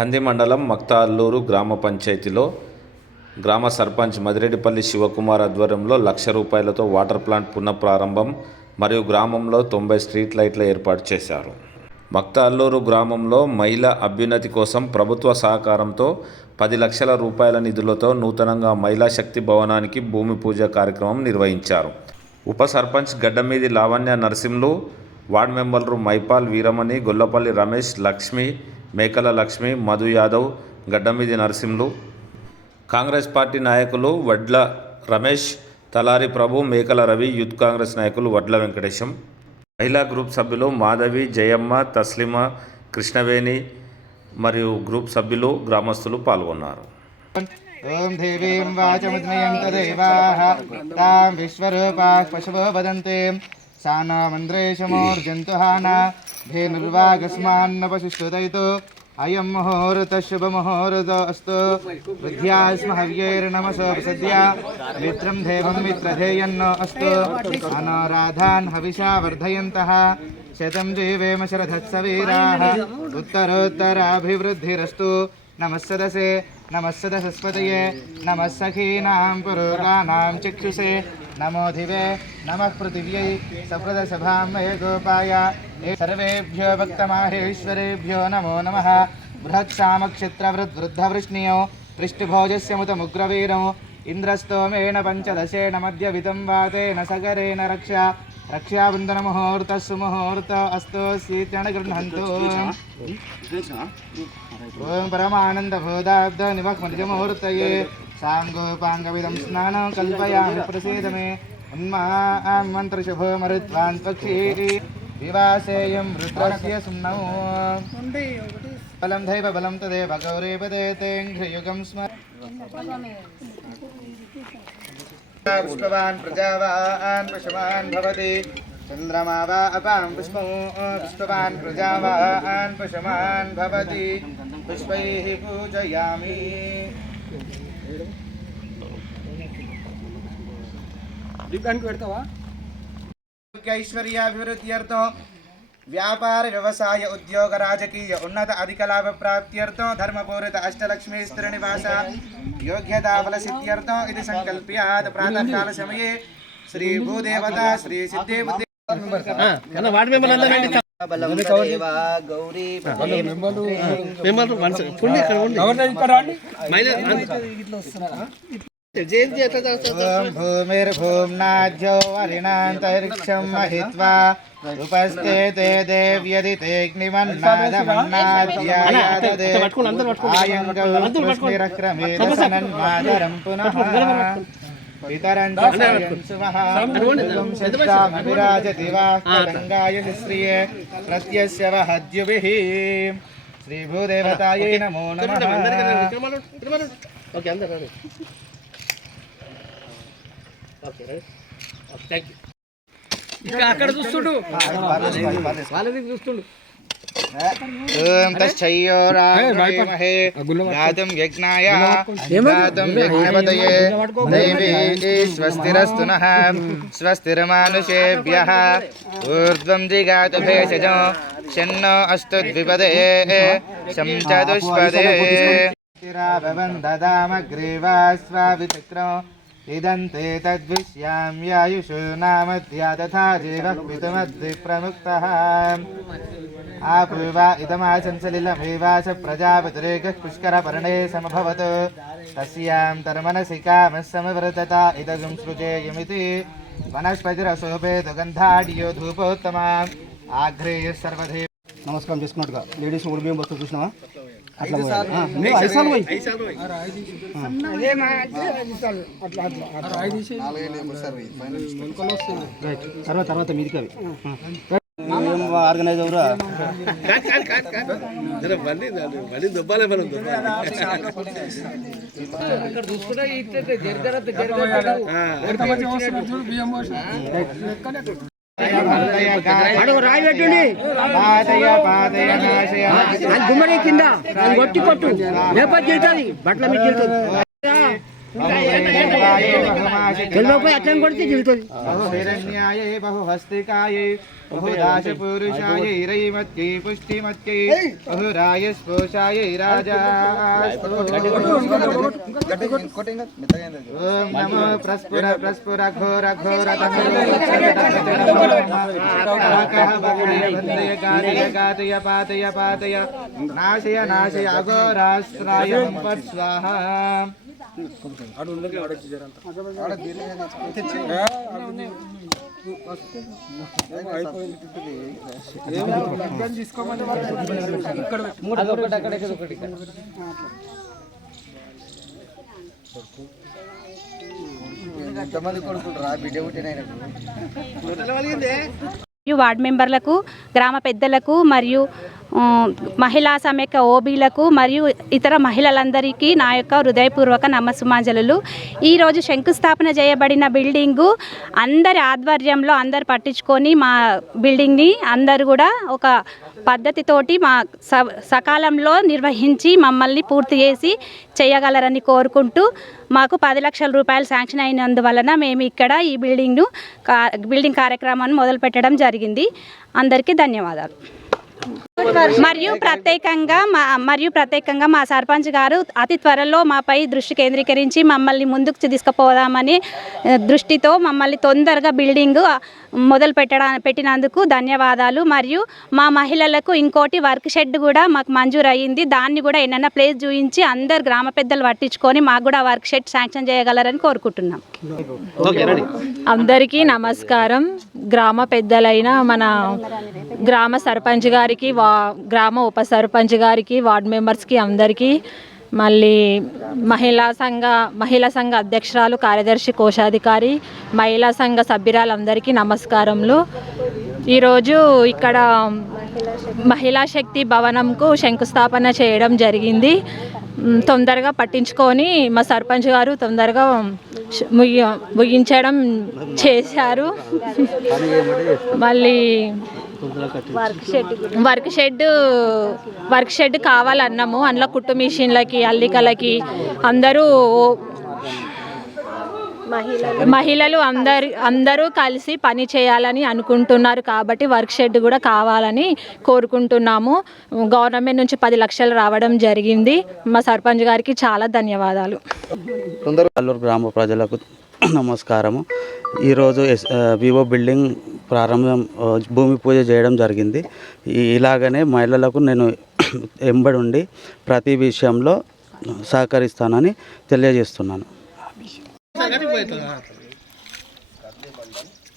కంది మండలం మక్తా అల్లూరు గ్రామ పంచాయతీలో గ్రామ సర్పంచ్ మదిరెడ్డిపల్లి శివకుమార్ ఆధ్వర్యంలో ₹1,00,000తో వాటర్ ప్లాంట్ పునఃప్రారంభం మరియు గ్రామంలో 90 స్ట్రీట్ లైట్ల ఏర్పాటు చేశారు. మక్తా అల్లూరు గ్రామంలో మహిళా అభ్యున్నతి కోసం ప్రభుత్వ సహకారంతో ₹10 లక్షల నిధులతో నూతనంగా మహిళా శక్తి భవనానికి భూమి పూజ కార్యక్రమం నిర్వహించారు. ఉప సర్పంచ్ గడ్డమీది లావణ్య నరసింహులు, వార్డు మెంబర్లు మైపాల్ వీరమణి, గొల్లపల్లి రమేష్, లక్ష్మి, మేకల లక్ష్మి, మధు యాదవ్, గడ్డమీది నరసింహులు, కాంగ్రెస్ పార్టీ నాయకులు వడ్ల రమేష్, తలారి ప్రభు, మేకల రవి, యూత్ కాంగ్రెస్ నాయకులు వడ్ల వెంకటేశం, మహిళా గ్రూప్ సభ్యులు మాధవి, జయమ్మ, తస్లిమా, కృష్ణవేణి మరియు గ్రూప్ సభ్యులు గ్రామస్తులు పాల్గొన్నారు. ఓం దేవీం వాచముద్మయం తదేవాః తాం విశ్వరూపాః పశవో వదంతే సానా మంద్రేశమోర్జంతుహాన భేనుర్వాగస్మాన్న పశుశ్రుతైతో అయం ముహూర్తః శుభముహూర్తో అస్తు విద్యాస్మ హవ్యైర్నమసో సద్య మిత్రం దేవం మిత్రధేయన్నో అస్తు అనోరాధాన్ హవిషా వర్ధయంతః శతం జీవేమ శరధత్సవీరాः ఉత్తరోత్తరాభివృద్ధిరస్తు. నమస్సదసే నమస్సదసస్పతయే నమస్సఖీనాం పురోగానాం చక్షుషే నమో దివే నమః పృథివ్యై సప్రదసభాం మయే గోపాయ సర్వేభ్యో భక్తమాహేశ్వరేభ్యో నమో నమః. బృహత్సామక్షిత్రవృద్ధవృష్ణియో పృష్ఠభోజస్యముతముగ్రవీరో ఇంద్రస్తోమేన పంచదశేన మధ్యవితం వాతేన సగరేణ రక్షాబంధనముహూర్తः సుముహూర్త అస్తు స్వీత్యణగృహంతు. ఓం పరమానందబోధాబ్ద నిమగ్మనిజముహూర్తయే సాంగోపాంగవిదం స్నానం కల్పయామి ప్రసీద మే ఉన్మామంత్రశుభో మరుత్వాన్ పక్షీ వివాసేయం రుద్రస్య సుమ్నో బలం దైవ బలం తదేవ గౌరీ పదేతేంఘ్రయుగం స్మ. పుష్పవాన్ ప్రజావాన్ పశువాన్ భవతి చంద్రమా వా అపాం పుష్పో పుష్పవాన్ ప్రజావాన్ పశువాన్ భవతి పుష్పైః పూజయామి. ఐశ్వర్యాభివృద్ధ్యర్థం వ్యాపార వ్యవసాయ ఉద్యోగ రాజకీయ ఉన్నత అధిక లాభ ప్రాప్త్యర్థం ధర్మపూరిత అష్టలక్ష్మీ స్థిరనివాస యోగ్యతా ఫలసిద్ధ్యర్థం ఇది సంకల్ప్యాత్ ప్రాతకాల సమయే శ్రీ భూదేవత శ్రీ సిద్ధే భూమిర్భూమ్నాజ్యో వరిణాంతరిక్షం మహిత్వా ఉపస్థితే దేవ్యదితేగ్నిమన్నాదమన్నాద్యాయతదేవాయంగౌష్మిరక్రమేదసనన్మాదరం పునః పితరంజామిరాజతి వాక్తరంగాయ శ్రియే ప్రత్యస్య వహద్యుభిః. శ్రీభూదేవతాయై నమో నమః. అక్కడ చూస్తుండు వాళ్ళని చూస్తుండు. ఓం తచ్చయ్యోరామహే గాతుం యజ్ఞాయ గాతుం యజ్ఞపతయే దైవీ స్వస్తిరస్తు నః స్వస్తిర్మానుషేభ్యః ఊర్ధ్వం జిగాతు భేషజో షన్నో అస్తు ద్విపదే శం చతుష్పదే దదామగ్రీవా స్వావిచక్రం ఇదంతే తద్విష్యామ్యాయుషో నామధ్యా తథా జీవః పితుమద్ది ప్రముక్తః ఆప్రువా ఇదమాశంసలిలమేవాస ప్రజాపతిరేకః పుష్కరపర్ణే సమభవత్ తస్యాం తర్మనసి కామः సమవర్తత ఇదగుం సృజేయమితి వనస్పతిరసోపేత గంధాఢ్యో ధూపోత్తమా ఆఘ్రేయ సర్వదే. నమస్కారం చేసుకున్నట్టుగా లేడీస్ ఉడి బియ్యం వస్తూ చూసినావా అట్లా తర్వాత మీదికి అవి ఆర్గనైజ్ అవరా రాయి పెట్టండి గుమ్మడి కింద కొట్టి కొట్టు లేకపోతే బట్టల మీద గెలవకపోయి అట్లా కొడితే గెలుతుంది. బహుహిరణ్యాయ బహుహస్తికాయ బహుదాశపురుషాయ రైమత్యై పుష్టిమత్యై బహురాయ స్పోషాయ రాజాస్తు. ఓం నమో ప్రస్ఫుర ప్రస్ఫుర ఘోర ఘోర ఘాతయ పాతయ పాతయ నాశయ నాశయ అఘోరాస్త్రాయ సంపత్ స్వాహ. వార్డు మెంబర్లకు, గ్రామ పెద్దలకు మరియు మహిళా సమైక్య ఓబీలకు మరియు ఇతర మహిళలందరికీ నా యొక్క హృదయపూర్వక నమస్సుమాంజలు. ఈరోజు శంకుస్థాపన చేయబడిన బిల్డింగు అందరి ఆధ్వర్యంలో అందరు పట్టించుకొని మా బిల్డింగ్ని అందరు కూడా ఒక పద్ధతితోటి మా సకాలంలో నిర్వహించి మమ్మల్ని పూర్తి చేసి చేయగలరని కోరుకుంటూ మాకు 10 లక్షల రూపాయలు శాంక్షన్ అయినందువలన మేము ఇక్కడ ఈ బిల్డింగ్ కార్యక్రమాన్ని మొదలుపెట్టడం జరిగింది. అందరికీ ధన్యవాదాలు. మరియు ప్రత్యేకంగా మా సర్పంచ్ గారు అతి త్వరలో మాపై దృష్టి కేంద్రీకరించి మమ్మల్ని ముందుకు తీసుకుపోదామని దృష్టితో మమ్మల్ని తొందరగా బిల్డింగ్ పెట్టినందుకు ధన్యవాదాలు. మరియు మా మహిళలకు ఇంకోటి వర్క్ షెడ్ కూడా మాకు మంజూరు అయ్యింది. దాన్ని కూడా ఏదైనా ప్లేస్ చూపించి అందరు గ్రామ పెద్దలు పట్టించుకొని మాకు కూడా వర్క్ షెడ్ శాంక్షన్ చేయగలరని కోరుకుంటున్నాం. అందరికీ నమస్కారం. గ్రామ పెద్దలైన మన గ్రామ సర్పంచ్ గారికి, గ్రామ ఉప సర్పంచ్ గారికి, వార్డు మెంబర్స్కి అందరికీ, మళ్ళీ మహిళా సంఘ అధ్యక్షురాలు, కార్యదర్శి, కోశాధికారి, మహిళా సంఘ సభ్యురాలందరికీ నమస్కారములు. ఈరోజు ఇక్కడ మహిళా శక్తి భవనంకు శంకుస్థాపన చేయడం జరిగింది. తొందరగా పట్టించుకొని మా సర్పంచ్ గారు తొందరగా ముగించడం చేశారు. మళ్ళీ వర్క్ షెడ్ కావాలన్నాము. అందులో కుట్టు మిషన్లకి, అల్లికలకి అందరూ మహిళలు అందరూ కలిసి పని చేయాలని అనుకుంటున్నారు కాబట్టి వర్క్ షెడ్ కూడా కావాలని కోరుకుంటున్నాము. గవర్నమెంట్ నుంచి 10 లక్షలు రావడం జరిగింది. మా సర్పంచ్ గారికి చాలా ధన్యవాదాలు. అల్లూరు గ్రామ ప్రజలకు నమస్కారము. ఈరోజు వివో బిల్డింగ్ ప్రారంభం భూమి పూజ చేయడం జరిగింది. ఇలాగనే మహిళలకు నేను ఎంబడి ఉండి ప్రతి విషయంలో సహకరిస్తానని తెలియజేస్తున్నాను. అదే